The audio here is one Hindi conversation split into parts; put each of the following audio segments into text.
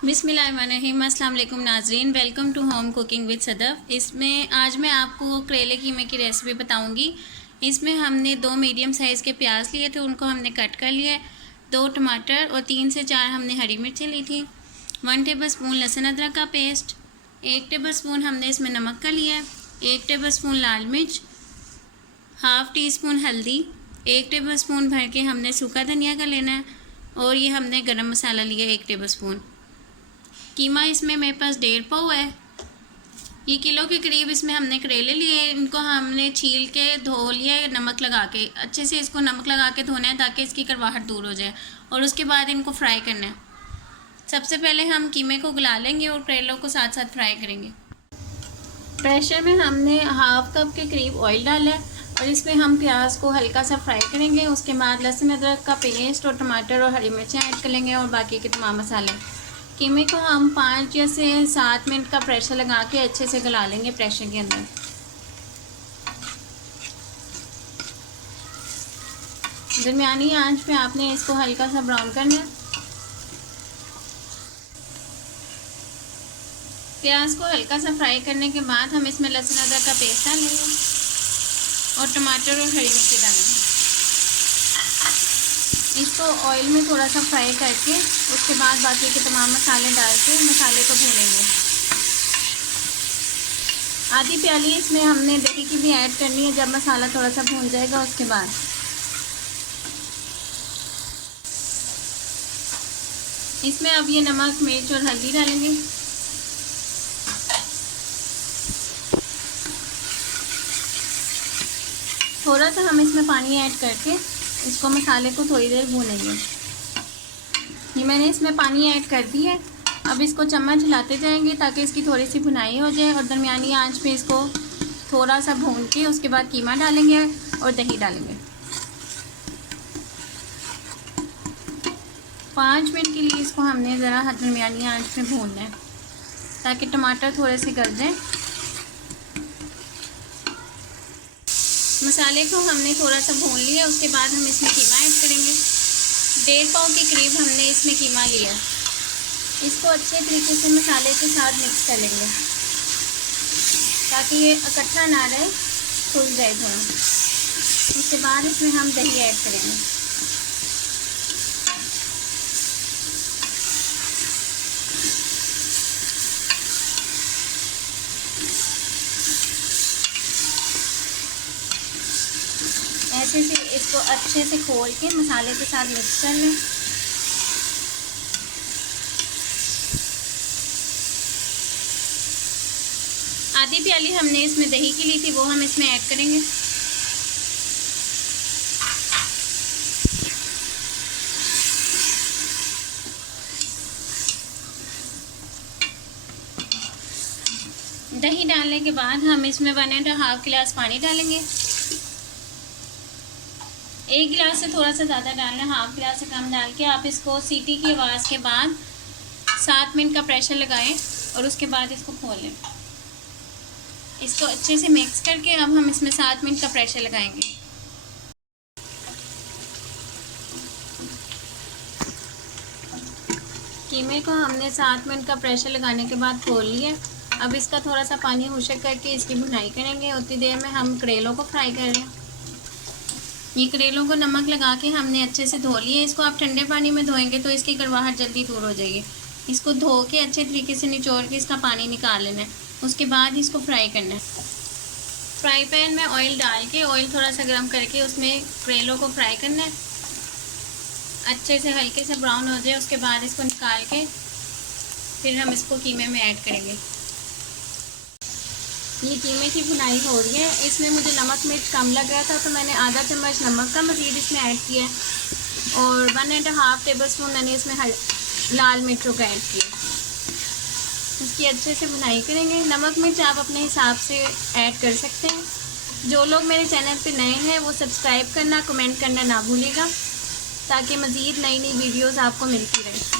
बिस्मिल्लाहिर्रहमानिर्रहीम। अस्सलाम वालेकुम नाज़रीन, welcome to home cooking with Sadaf. इसमें आज मैं आपको करेले कीमे की रेसिपी बताऊंगी। इसमें हमने 2 मीडियम साइज़ के प्याज लिए थे, उनको हमने कट कर लिया है। 2 टमाटर और 3 से 4 हमने हरी मिर्चें ली थी। 1 टेबलस्पून लहसुन अदरक का पेस्ट, 1 टेबलस्पून हमने इसमें नमक का लिया है, 1 टेबलस्पून लाल मिर्च, हाफ़ टी स्पून हल्दी, 1 टेबलस्पून भर के हमने सूखा धनिया का लेना है और ये हमने गरम मसाला लिया 1 टेबलस्पून। कीमा इसमें मेरे पास 1.5 पाव है। ये किलो के करीब इसमें हमने करेले लिए। इनको हमने छील के धो लिया है नमक लगा के। अच्छे से इसको नमक लगा के धोना है ताकि इसकी कड़वाहट दूर हो जाए और उसके बाद इनको फ्राई करना है। सबसे पहले हम कीमे को गला लेंगे और करेलों को साथ साथ फ्राई करेंगे। प्रेशर में हमने हाफ़ कप के करीब ऑयल डाला है और इसमें हम प्याज को हल्का सा फ्राई करेंगे। उसके बाद लहसुन अदरक का पेस्ट और टमाटर और हरी मिर्चें ऐड कर लेंगे और बाकी के तमाम मसाले। कीमे को हम 5 या से 7 मिनट का प्रेशर लगा के अच्छे से गला लेंगे प्रेशर के अंदर। दरमियानी आंच पे आपने इसको हल्का सा ब्राउन करना है। प्याज को हल्का सा फ्राई करने के बाद हम इसमें लहसुन अदरक का पेस्ट डालेंगे और टमाटर और हरी मिर्ची डालेंगे। इसको ऑयल में थोड़ा सा फ्राई करके उसके बाद बाकी के तमाम मसाले डाल के मसाले को भूनेंगे। आधी प्याली इसमें हमने दही की भी ऐड करनी है जब मसाला थोड़ा सा भून जाएगा उसके बाद। इसमें अब ये नमक मिर्च और हल्दी डालेंगे। थोड़ा सा हम इसमें पानी ऐड करके इसको मसाले को थोड़ी देर भूनेंगे। ये मैंने इसमें पानी ऐड कर दिया है। अब इसको चम्मच हिलाते जाएंगे ताकि इसकी थोड़ी सी भुनाई हो जाए और दरमियानी आंच पे इसको थोड़ा सा भून के उसके बाद कीमा डालेंगे और दही डालेंगे। 5 मिनट के लिए इसको हमने ज़रा दरमियानी आंच में भूनना है ताकि टमाटर थोड़े से गल जाए। मसाले को हमने थोड़ा सा भून लिया, उसके बाद हम इसमें कीमा ऐड करेंगे। 1.5 पाव के करीब हमने इसमें कीमा लिया। इसको अच्छे तरीके से मसाले के साथ मिक्स कर लेंगे ताकि ये इकट्ठा ना रहे, फूल जाए थोड़ा। उसके बाद इसमें हम दही ऐड करेंगे। ऐसे से इसको अच्छे से खोल के मसाले के साथ मिक्स कर लें। आधी प्याली हमने इसमें दही की ली थी, वो हम इसमें ऐड करेंगे। दही डालने के बाद हम इसमें 1.5 गिलास पानी डालेंगे। 1 गिलास से थोड़ा सा ज़्यादा डालना है, हाफ़ गिलास से कम डाल के आप इसको सीटी की आवाज़ के बाद 7 मिनट का प्रेशर लगाएं और उसके बाद इसको खोल लें। इसको अच्छे से मिक्स करके अब हम इसमें 7 मिनट का प्रेशर लगाएंगे। कीमे को हमने 7 मिनट का प्रेशर लगाने के बाद खोल लिया। अब इसका थोड़ा सा पानी खुशक करके इसकी भुनाई करेंगे। उतनी देर में हम करेलों को फ्राई कर रहे हैं। ये करेलों को नमक लगा के हमने अच्छे से धो लिया। इसको आप ठंडे पानी में धोएंगे तो इसकी कड़वाहट जल्दी दूर हो जाएगी। इसको धो के अच्छे तरीके से निचोड़ के इसका पानी निकाल लेना है। उसके बाद इसको फ्राई करना है। फ्राई पैन में ऑयल डाल के ऑयल थोड़ा सा गर्म करके उसमें करेलों को फ्राई करना है। अच्छे से हल्के से ब्राउन हो जाए उसके बाद इसको निकाल के फिर हम इसको कीमे में ऐड करेंगे। ये कीमे की भुनाई हो रही है। इसमें मुझे नमक मिर्च कम लग रहा था तो मैंने आधा चम्मच नमक का मज़ीद इसमें ऐड किया है और 1.5 टेबलस्पून मैंने इसमें लाल मिर्चों का ऐड किया। इसकी अच्छे से भुनाई करेंगे। नमक मिर्च आप अपने हिसाब से ऐड कर सकते हैं। जो लोग मेरे चैनल पे नए हैं वो सब्सक्राइब करना, कमेंट करना ना भूलिएगा ताकि मज़ीद नई नई वीडियोज़ आपको मिलती रहे।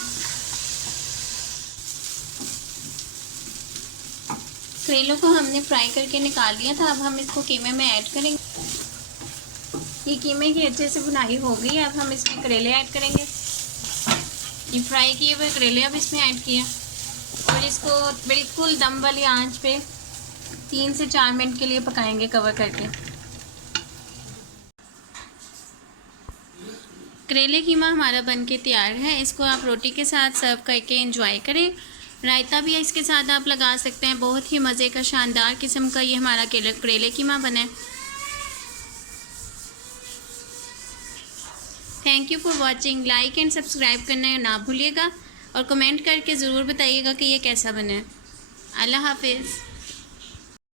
करेलों को हमने फ्राई करके निकाल लिया था। अब हम इसको कीमे में ऐड करेंगे। ये कीमे की अच्छे से भुनाई हो गई है। अब हम इसमें करेले ऐड करेंगे। ये फ्राई किए हुए करेले अब इसमें ऐड किए और इसको बिल्कुल दम वाली आंच पे 3 से 4 मिनट के लिए पकाएंगे कवर करके। करेले कीमा हमारा बनके तैयार है। इसको आप रोटी के साथ सर्व करके एंजॉय करें। रायता भी इसके साथ आप लगा सकते हैं। बहुत ही मज़े का शानदार किस्म का ये हमारा करेले कीमा बना है। Thank you for watching. Like and subscribe करना ना भूलिएगा और कमेंट करके ज़रूर बताइएगा कि ये कैसा बना है। अल्लाह हाफिज़।